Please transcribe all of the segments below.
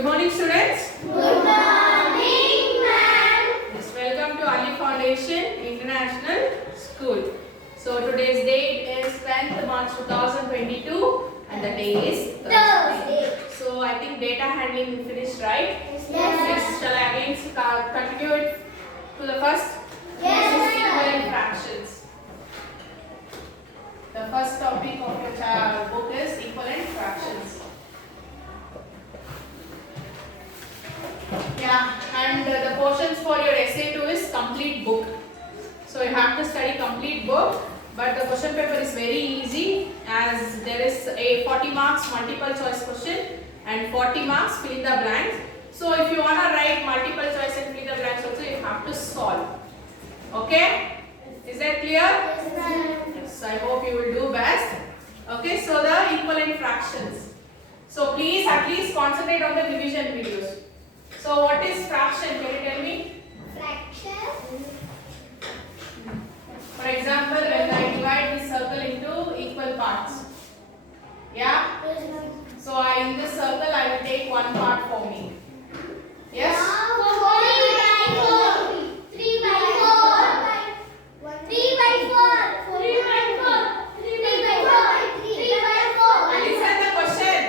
Good morning, students. Good morning, ma'am. Yes, welcome to Ali Foundation International School. So today's date is 10th March 2022 and the day is Thursday. So I think data handling we finished, right? Yes. Shall I again continue it to the first? Yes, This is ma'am. equivalent fractions. The first topic of your book is equivalent fractions. Yeah, and the portions for your essay 2 is complete book. So you have to study complete book, but the question paper is very easy as there is a 40 marks multiple choice question and 40 marks fill in the blanks. So if you want to write multiple choice and fill in the blanks also, you have to solve. Okay? Is that clear? Yes, ma'am. Yes, I hope you will do best. Okay, so the equivalent fractions. So please at least concentrate on the division videos. So what is fraction? Can you tell me? Fraction. For example, when I divide this circle into equal parts. Yeah? Yes, ma'am. So in this circle I will take one part for me. Yes? 3 by 4. 3 by 4. 3 by 4. 3 by 4. 3 by 4. Listen the question.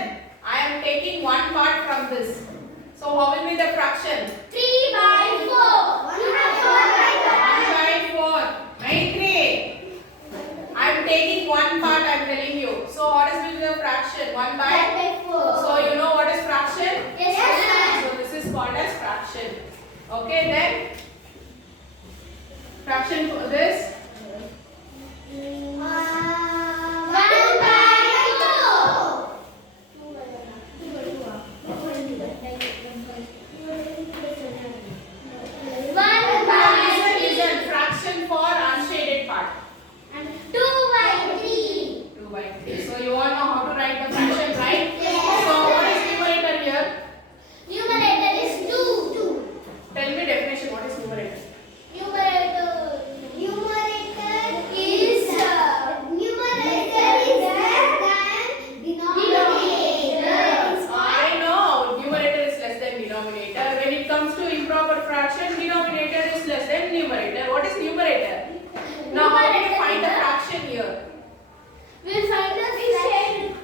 I am taking one part from this. So how will be the fraction? 3 by 4. 1 by 1 by 4. Maitri. I am taking one part, I am telling you. So what is will be the fraction? 1 by 4. So you know what is fraction? Yes, ma'am. So this is called as fraction. Okay, then fraction for this. 1 by 2. Listen, fraction for unshaded part. 2 by 3. 2 by 3. So you all know how to write the fraction, right? Yes. So what is numerator here? Numerator is 2. Tell me definition. What is numerator? Numerator is less than denominator. I know numerator is less than denominator. When it comes to improper fraction, denominator is less than numerator. What is numerator? Now how do you find the fraction here? We'll find the same.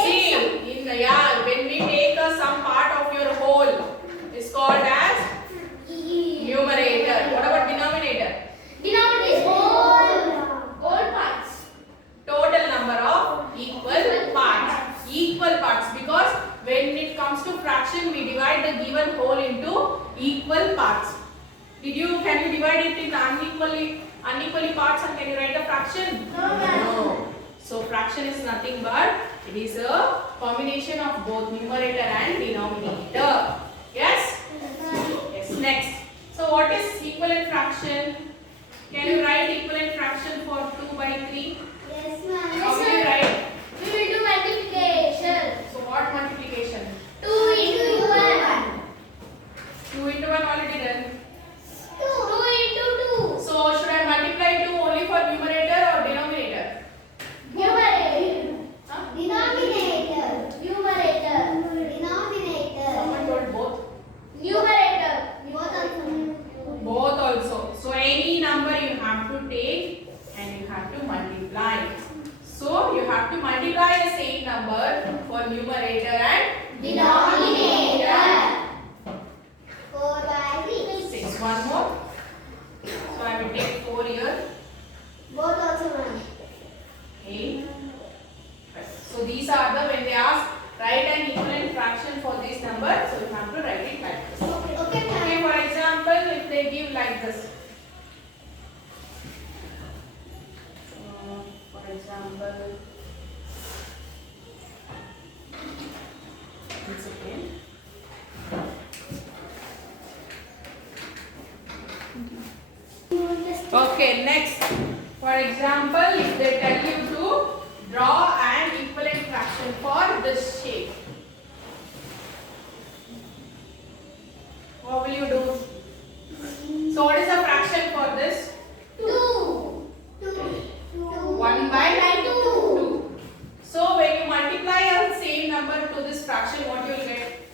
See, when we take some part of your whole, it's called as numerator. What about denominator? Denominator is all parts. Total number of equal parts. Equal parts, because when it comes to fraction, we divide the given whole into equal parts. Can you divide it in unequally parts and can you write a fraction? No. So fraction is nothing but it is a combination of both numerator and denominator. Yes? Yes. Next. So what is equivalent fraction? Can you write equivalent fraction for 2 by 3? Yes, ma'am. How will you write? We will do multiplication. So what multiplication? 2 into 1. 2 into 1 already done. 2 into 2. So should I multiply 2 only for numerator or denominator? Numerator. Huh? Denominator. Numerator. Denominator. Someone told both. Numerator. Both also. So any number you have to take and you have to multiply. So you have to multiply the same number for numerator and Denominator. 4 by 3. 6. One more. So I will take 4 here. Both also 1. 8. So these are the, when they ask write an equivalent fraction for this number, so you have to write it like this. Okay, Okay, for example, if they give like this. For example, it's okay. Okay, next. For example, if they tell you to draw an equivalent fraction for this shape, what will you do? So what is the fraction for this? 2. 1 by 2. So when you multiply a same number to this fraction, what you will get?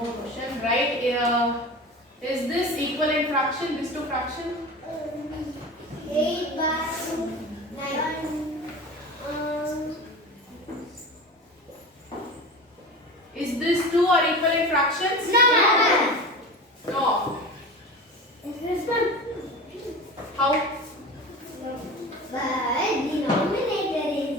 more question. Right? Is this equivalent fraction? These two fraction? 8 by 9. Is this two or equivalent fractions? No. No. This one. How? But denominator is.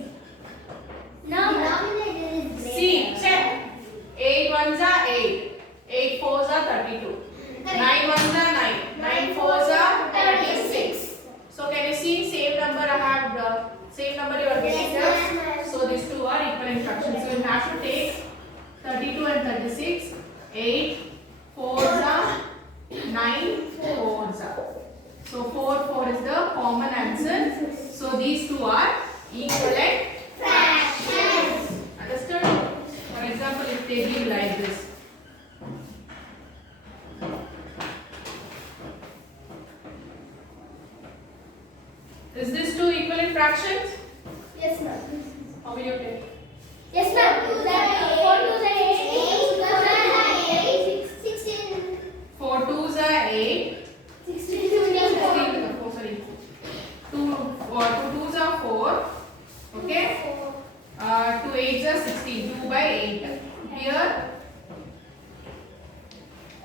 No. Denominator is greater. See, check. 8 ones are 8. 8 fours are 32. 9 ones are 9. 9 fours are 36. So can you see same number I have the same number you are getting here. So these two are equivalent fractions. So you have to take 32 and 36. 8 fours are 9 fours are. So 4 is the common answer. So these two are equivalent fractions. Understood? For example, if they give like this. Is this two equivalent fractions? Yes, ma'am. How will you take? Yes, ma'am. 4 2s are 8. 16. 4 2s are 8. 16. 2 2s are 4. Okay. 2 8s are 16. 2 by 8. Here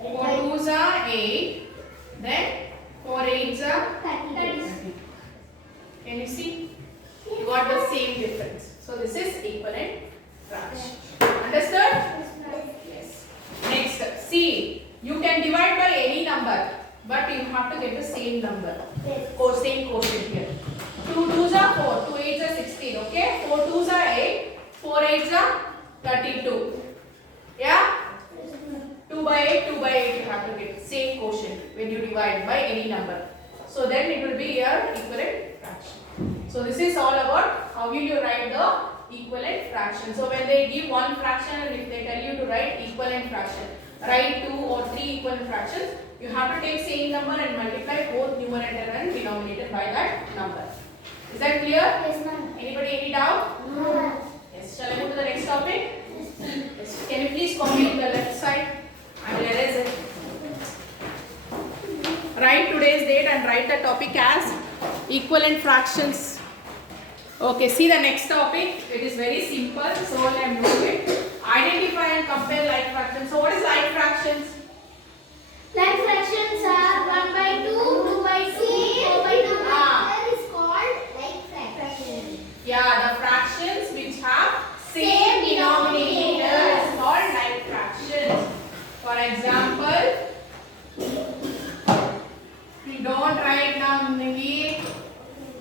4 2s are 8. Then 4 8s are 30. Can you see? You got the same difference. So this is equivalent fraction. Understood? Yes. Next, see, you can divide by any number, but you have to get the same number. Same quotient here. 2 2s are 4, 2 8s are 16. Okay? 4 2s are 8, 4 8s are 32. Yeah? 2 by 8, 2 by 8 you have to get same quotient when you divide by any number. So then it will be your equivalent fraction. So this is all about how will you write the equivalent fraction. So when they give one fraction and if they tell you to write equivalent fraction, write 2 or 3 equivalent fractions, you have to take same number and multiply both numerator and denominator by that number. Is that clear? Yes, ma'am. Anybody any doubt? No. Yes. Shall I go to the next topic? Yes. Can you please copy the left side? I will erase it. Write today's date and write the topic as equivalent fractions. Okay, see the next topic. It is very simple. So I am doing it. Identify and compare like fractions. So what is like fractions? Like fractions are 1 by 2, 2 by 2, 4 by 2. That is called like fraction. Yeah, the fractions which have same denominator is called like fractions. For example, we don't write down maybe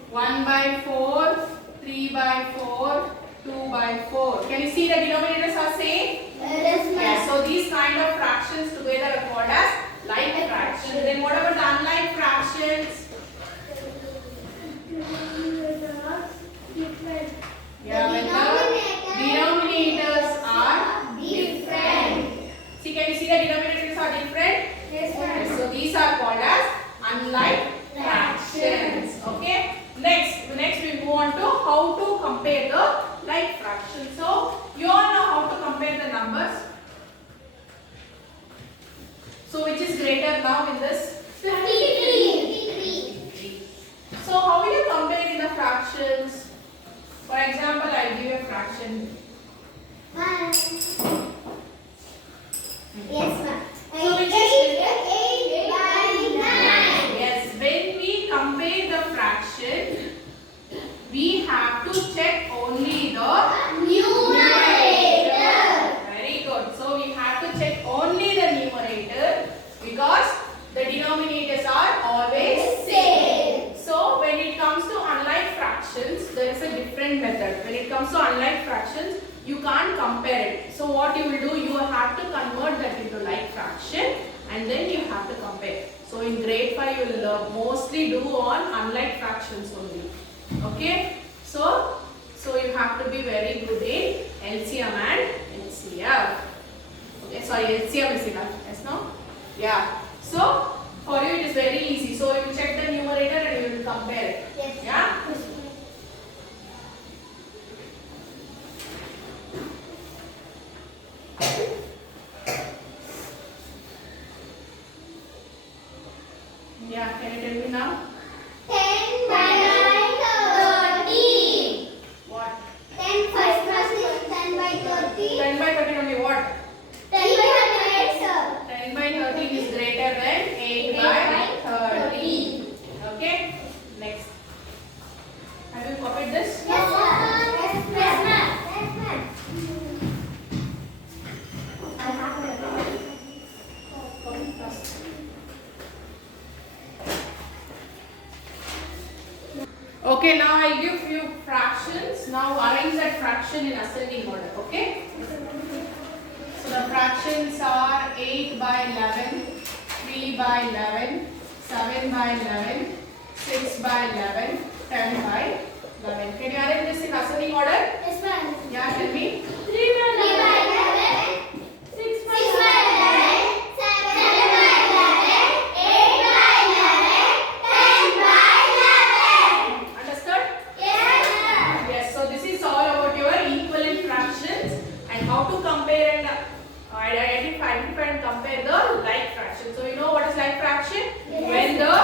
1 by 4, 3 by 4, 2 by 4. Can you see the denominators are same? Yes, ma'am. Yeah, so these kind of fractions together are called as like fractions. Then what about the unlike fractions? Yeah, when the denominators are different. See, can you see the denominators are different? Yes, ma'am. Yes, so these are called as unlike fractions. Okay. Next we move on to how to compare the like fractions. So you all know how to compare the numbers. So which is greater now in this? 53. So how will you compare in the fractions? For example, I will give a fraction. 1. Yes, ma'am. So which is 8 by 9. Yes, when we compare the fraction, we have to check only the Numerator. Very good. So we have to check only the numerator because the denominators are always same. So when it comes to unlike fractions, there is a different method. When it comes to unlike fractions, you can't compare it. So what you will do, you have to convert that into like fraction and then you have to compare. So in grade 5, you will mostly do on unlike fractions only. Okay? So you have to be very good in LCM and LCM. Okay, sorry, LCM is enough. Yes, no? Yeah. So for you it is very easy. So you check the numerator and you will compare it. Yes. Yeah? Yeah, can you tell me now? 10 by 30. What? 10 first question is 10 by 30. 10 by 13 only what? 10 by 38, sir. 10 by 13 is greater than 8 by 30. Okay? Next. Have you copied this? Yes, sir. Yes, ma'am. Yes, ma'am. I have it. Copy first. Okay, now I give few fractions. Now arrange that fraction in ascending order. Okay? So the fractions are 8 by 11, 3 by 11, 7 by 11, 6 by 11, 10 by 11. Can you arrange this in ascending order? Yes, ma'am. Yeah, tell me. 3 by 11, 6 by 11, 7 by 11, 8 by 11, 10 by 11. Understood? Yes, sir. Yes, so this is all about your equivalent fractions and how to compare and identify and compare the like fraction. So you know what is like fraction? Yes. When the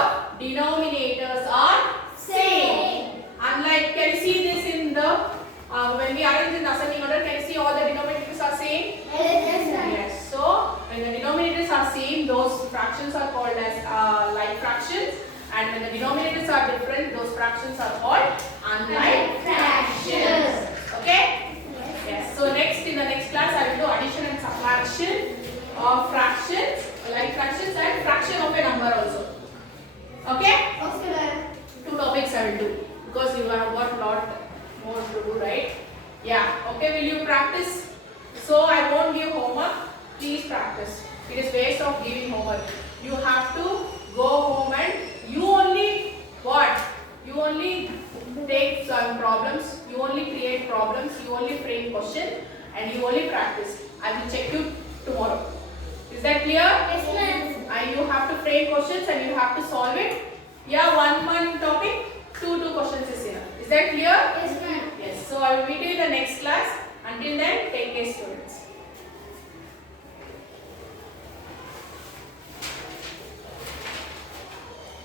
denominators are same. Unlike, can you see this in the, when we arrange in ascending order, can you see all the denominators are same? Yes, sir. Yes, so when the denominators are same, those fractions are called as like fractions, and when the denominators are different, those fractions are called unlike fractions. Okay? Yes. So next, in the next class, I will do addition and subtraction of fractions, like fractions, and fraction of a number also. Okay? Okay, ma'am. 2 topics I will do because you have got lot more to do, right? Yeah. Okay. Will you practice? So I won't give homework. Please practice. It is waste of giving homework. You have to go home and you only what? You only take some problems. You only create problems. You only frame question and you only practice. I will check you tomorrow. Is that clear? Yes, ma'am. And you have to frame questions and you have to solve it. Yeah, one topic, two questions is enough. Is that clear? Yes, ma'am. Yes. So I will meet you in the next class. Until then, take care, students.